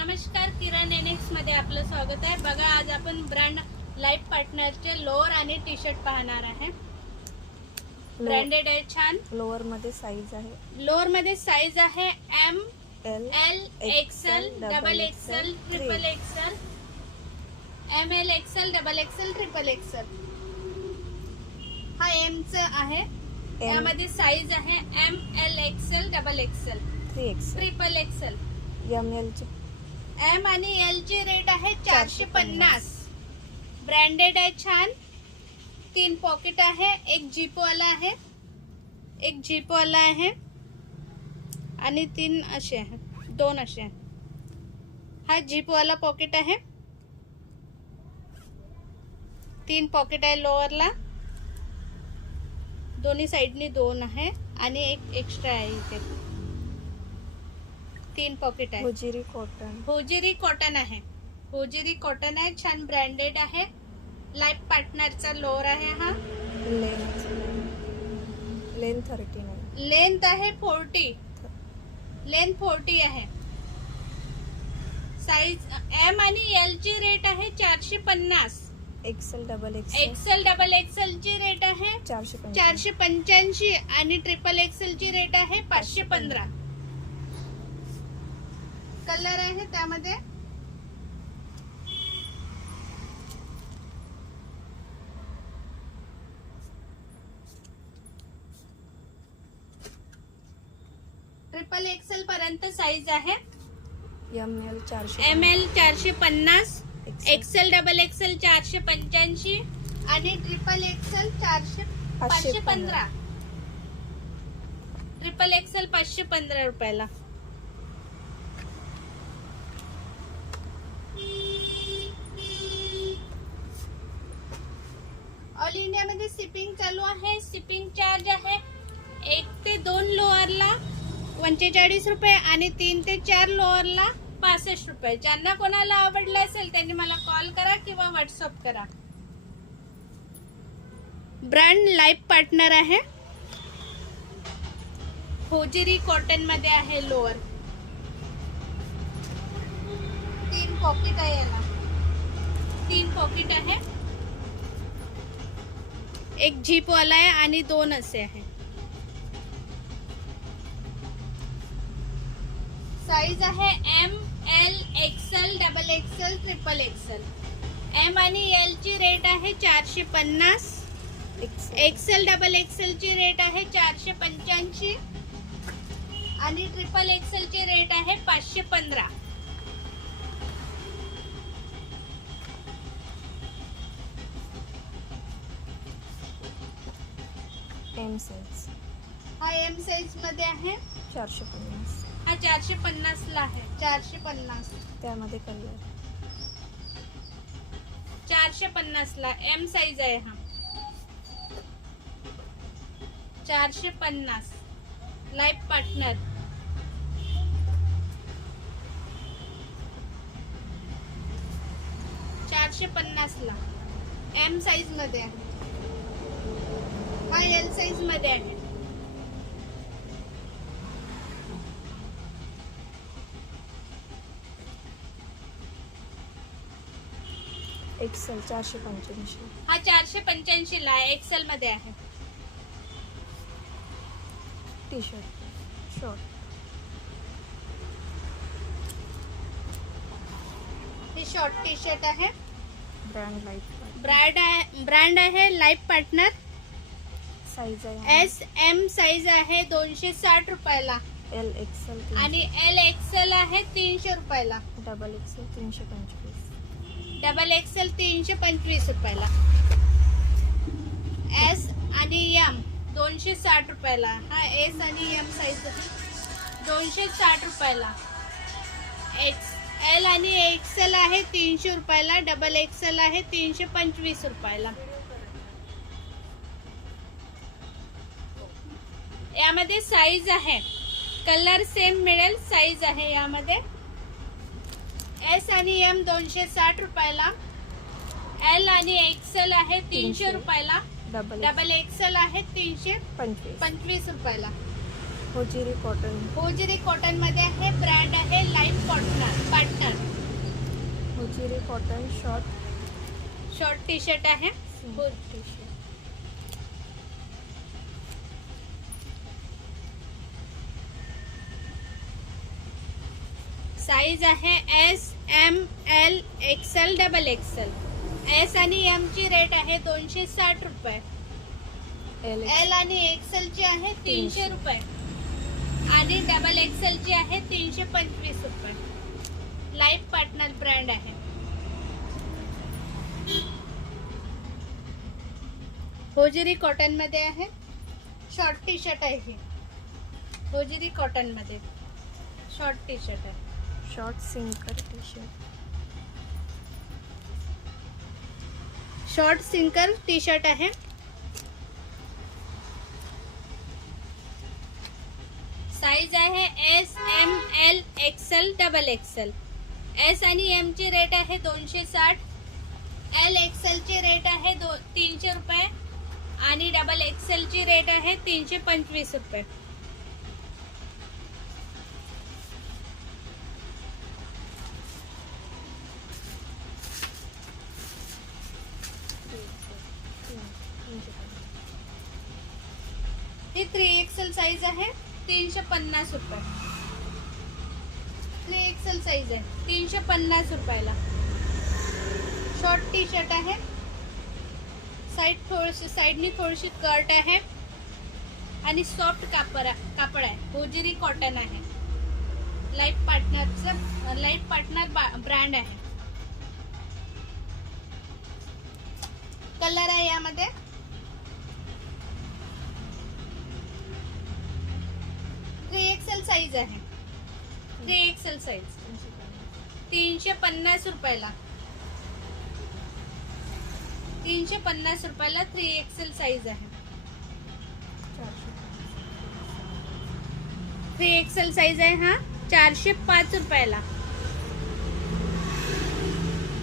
नमस्कार, किरण एनेक्स मध्ये आपलं स्वागत आहे. बघा, आज आपण ब्रँड लाईफ पार्टनरचे लोअर आणि टी शर्ट पाहणार आहे. ब्रँडेड आहे, छान. लोअर मध्ये साईज आहे. लोअर मध्ये साईज आहे M, L, XL, double XL, triple XL, M L XL, double XL, triple XL. हा एम च आहे. यामध्ये साईज आहे M, L XL, double XL, 3XL, triple XL. ML ची एम आणि एल ची रेट आहे 450. ब्रँडेड आहे, छान. 3 पॉकेट आहे. एक जीप वाला आहे, एक जीप वाला आहे आणि 3 असे आहे, 2 असे आहे. हा जीप वाला पॉकेट आहे. 3 पॉकेट आहे लोअरला. दोन्ही साइडनी 2 आहे आणि एक एक्स्ट्रा आहे इथे. 3 पॉकेट आहे. होजिरी कॉटन. होजिरी कॉटन आहे. होजिरी कॉटन आहे, छान. ब्रँडेड आहे. लाईफ पार्टनरचा लोअर आहे. हा लेंथ 39. लेंथ आहे 40. लेंथ 40 आहे. साईज एम आणि एल ची रेट आहे 450. XL, double XL, XL, double XL ची रेट आहे 485 आणि ट्रिपल एक्सेल ची रेट आहे 515. कलर आहे त्यामध्ये ट्रिपल एक्सेल पर्यंत साईज आहे. ML 400, ML 450, XL double Excel 485 आणि ट्रिपल एक्सेल 515. ट्रिपल एक्सेल 515 रुपयाला. ऑल इंडिया मध्ये शिपिंग चालू आहे. शिपिंग चार्ज आहे 1 ते 2 लोअरला 45 रुपये आणि 3 ते 4 लोअरला 65 रुपये. ज्यांना कोणाला आवडलं असेल त्यांनी मला कॉल करा किंवा व्हॉट्सअप करा. ब्रँड लाईफ पार्टनर आहे. होजिरी कॉटन मध्ये आहे लोअर. 3 पॉकेट आहे याला. 3 पॉकेट आहे. एक जीप वाला आहे आणि 2 असे आहे. साईज आहे M, L, XL, double XL, triple XL. M आणि एल ची रेट आहे 450. एक्सेल डबल एक्सेल ची रेट आहे 485 आणि ट्रिपल एक्सेल ची रेट आहे 515. M size. हा एम साईज मध्ये आहे. 450. हा 450 ला आहे. 450. त्यामध्ये कलर 450 ला एम साईज आहे. हा 450 लाईफ पार्टनर. ला एम साईज मध्ये आहे. हा एल साईज मध्ये आहे. एक्सेल 485. हा 485 ला आहे. एक्सेल मध्ये आहे. T shirt short. हे शॉर्ट टी शर्ट आहे. Brand life. ब्रँड आहे लाईफ पार्टनर. साईज आहे एस एम साईज आहे 260 रुपयाला एल एक्सेल आणि एल एक्सेल आहे 300 रुपयाला. Double XL 325. डबल एक्सेल 325 रुपयाला. एस आणि एम 260 रुपयाला. हा एस आणि एम साईज 260 रुपयाला. एल आणि एक्सेल आहे 300 रुपयाला. डबल एक्सेल आहे 325 रुपयाला. यामध्ये साईज आहे. कलर सेम मिळेल. साईज आहे यामध्ये. एस आणि एम 260 रुपयाला. एल आणि एक्सेल आहे 300 रुपयाला. डबल एक्सेल आहे 325 रुपयाला. होजिरी कॉटन. होजिरी कॉटन मध्ये आहे. ब्रँड आहे Life Partner. Cotton short short T shirt आहे. Full T shirt. साईज आहे S, M, L, XL, double XL. S आणि एम ची रेट आहे 260 रुपये. एल आणि एक्सेल ची आहे 300 रुपये आणि डबल एक्सेल ची आहे 325 रुपये. लाईफ पार्टनर ब्रँड आहे. होजिरी कॉटन मध्ये आहे. शॉर्ट टी शर्ट आहे ही. होजिरी कॉटन मध्ये शॉर्ट टी शर्ट आहे. Short sinker T shirt. Short sinker T shirt आहे. साईज आहे S, M, L, XL, double XL. S आणि एम ची रेट आहे 260. एल एक्सेल ची रेट आहे 300 रुपये आणि डबल एक्सेल ची रेट आहे 325 रुपये. ही 3XL साईज आहे 350 रुपये. 3XL साईज आहे 350 रुपयाला. शॉर्ट टी शर्ट आहे. साईडनी थोडीशी कट आहे आणि सॉफ्ट कापड आहे. होजिरी कॉटन आहे. लाईफ पार्टनर ब्रँड आहे. कलर आहे यामध्ये. साईज आहे 3XL साईज 350 रुपयाला. 350 रुपयाला 3XL साईज आहे. 3XL साईज आहे हा 405 रुपयाला.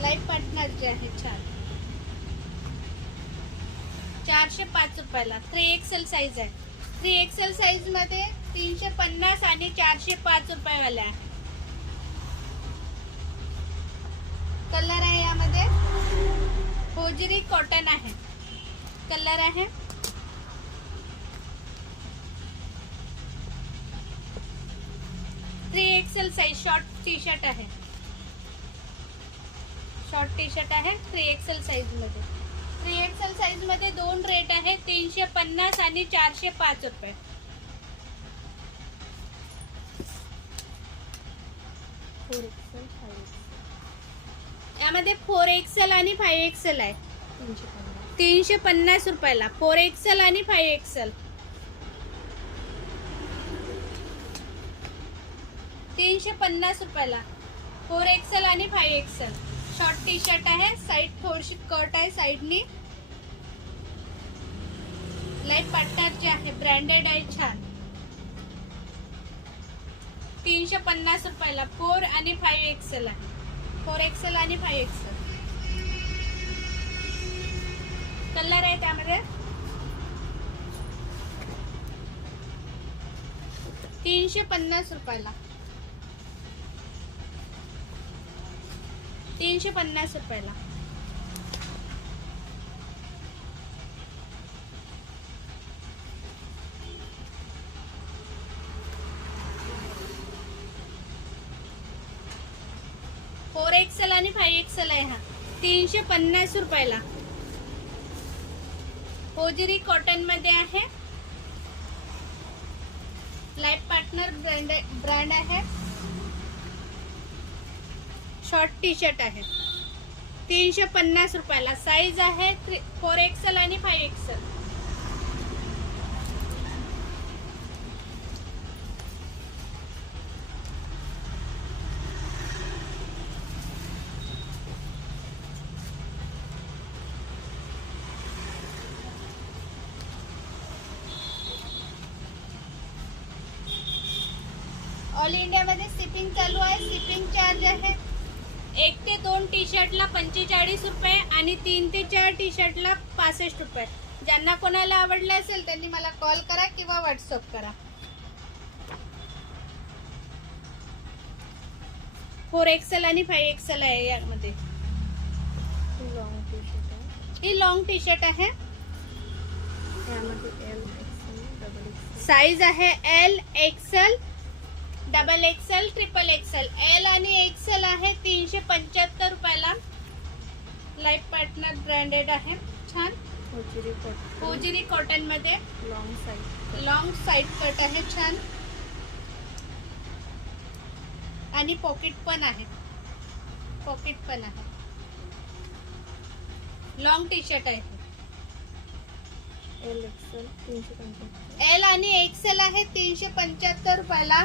लाईफ पार्टनरचे आहे. छान 405 रुपयाला 3XL साईज आहे. 3XL साईज मध्ये 350 आणि 405 रुपयावाल्या. कलर आहे यामध्ये. होजिरी कॉटन आहे. कलर आहे. Three XL size short T shirt आहे. शॉर्ट टी शर्ट आहे 3XL साईज मध्ये. 3XL साईज मध्ये दोन रेट आहे 350 आणि 405 रुपये. यामध्ये 4XL आणि 5XL आहे. 350 रुपयाला 4XL आणि 5XL. 350 रुपयाला 4XL आणि 5XL. शॉर्ट टी शर्ट आहे. साईड थोडीशी कट आहे साईडनी. लाईफ पार्टनरची आहे. ब्रँडेड आहे. छान 350 रुपयाला 4 आणि 5XL आहे. 4XL आणि 5XL. कलर आहे त्यामध्ये. 350 रुपयाला. 350 रुपयाला. फोर एक्सेल आणि 5XL आहे हा 350 रुपयाला. होजिरी कॉटन मध्ये आहे. लाईफ पार्टनर ब्रँड आहे. शॉर्ट टी शर्ट आहे 350 रुपयाला. साईज आहे 4XL आणि 5XL. ऑल इंडिया मध्ये शिपिंग चालू आहे. शिपिंग चार्ज आहे 1 ते 2 टी शर्टला 45 रुपये आणि 3 ते 4 टी शर्टला 65 रुपये. ज्यांना कोणाला आवडले असेल त्यांनी मला कॉल करा किंवा व्हॉट्सअप करा. 4XL आणि 5XL आहे यामध्ये. ही लॉंग टी शर्ट आहे. यामध्ये L XL double XL size आहे L, XL, double XL, triple XL. L आणि एक्सेल आहे 375 रुपयाला. लाईफ पार्टनर ब्रँडेड आहे. छान होजिरी कॉटन होजिरी कॉटन मध्ये long side long side cut आहे. छान आणि पॉकेट पण आहे. पॉकेट पण आहे. लॉंग टी शर्ट आहे. एल एक्सेल 375 एल आणि एक्सेल आहे 375 रुपयाला.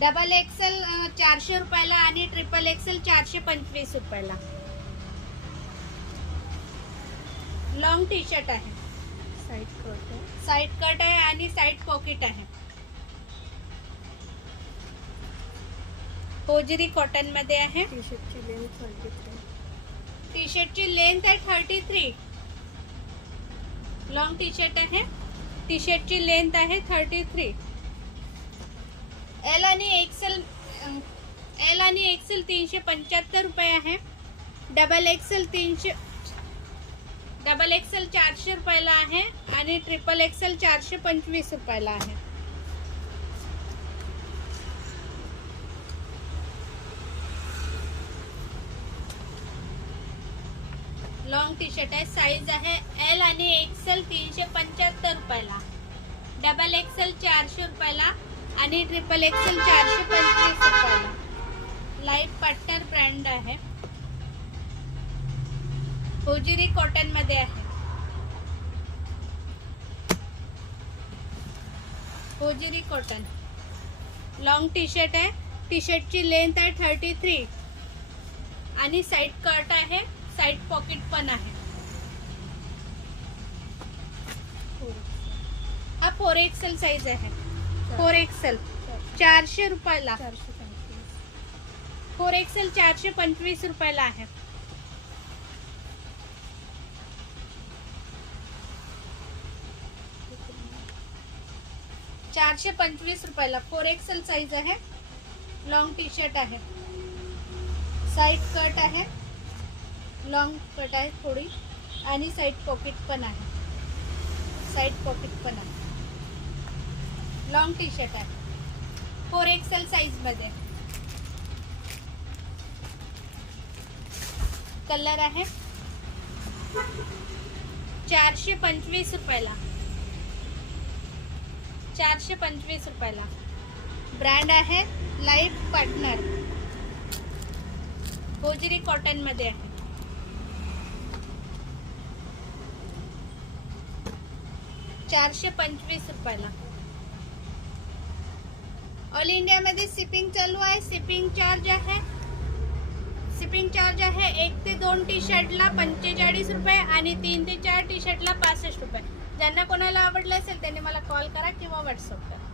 डबल एक्सेल 400 रुपयाला आणि ट्रिपल एक्सेल 425 रुपयाला. लॉंग टी शर्ट आहे. साईड कट आहे साइड कट आहे आणि साइड पॉकेट आहे. होजरी कॉटन मध्ये आहे. टी शर्टची लेंथ 33 टी शर्टची लेंथ आहे 33. लॉंग टी शर्ट आहे. टी शर्टची लेंथ आहे 33. एल आणि एक्सेल 375 रुपये आहे. डबल एक्सेल 400 रुपयाला आहे आणि ट्रिपल एक्सेल 425 रुपयाला आहे. लॉंग टी शर्ट आहे. साईज आहे एल आणि एक्सेल 375 रुपयाला. डबल एक्सेल 400 रुपयाला आणि ट्रिपल एक्सेल 425 रुपयाला. लाईफ पार्टनर ब्रँड आहे. होजिरी कॉटन मध्ये आहे. होजिरी कॉटन लॉंग टी शर्ट आहे. टी शर्टची लेंथ आहे 33 आणि साइड कट आहे. साइड पॉकेट पण आहे. हा 4 एक्सेल साइज आहे. 4 एक्सेल 400 रुपयाला. 4 एक्सेल 425 रुपयाला आहे. ₹425 4 एक्सेल साइज आहे. लॉंग टी शर्ट आहे. साइड कट आहे. लॉंग कट आहे थोडी आणि साइड पॉकेट पण आहे. साइड पॉकेट पण आहे. लॉंग टी शर्ट आहे 4 एक्सेल साइज मध्ये. कलर आहे 425 रुपयाला. 425 रुपयाला. ब्रँड आहे लाईफ पार्टनर. होजरी कॉटन मध्ये आहे. 425 रुपयाला. ऑल इंडिया मध्ये शिपिंग चालू आहे. शिपिंग चार्ज आहे 1 ते 2 टी शर्टला 45 रुपये आणि 3 ते 4 टी शर्टला 65 रुपये. ज्यांना कोणाला आवडलं असेल त्यांनी मला कॉल करा किंवा व्हॉट्सअप करा.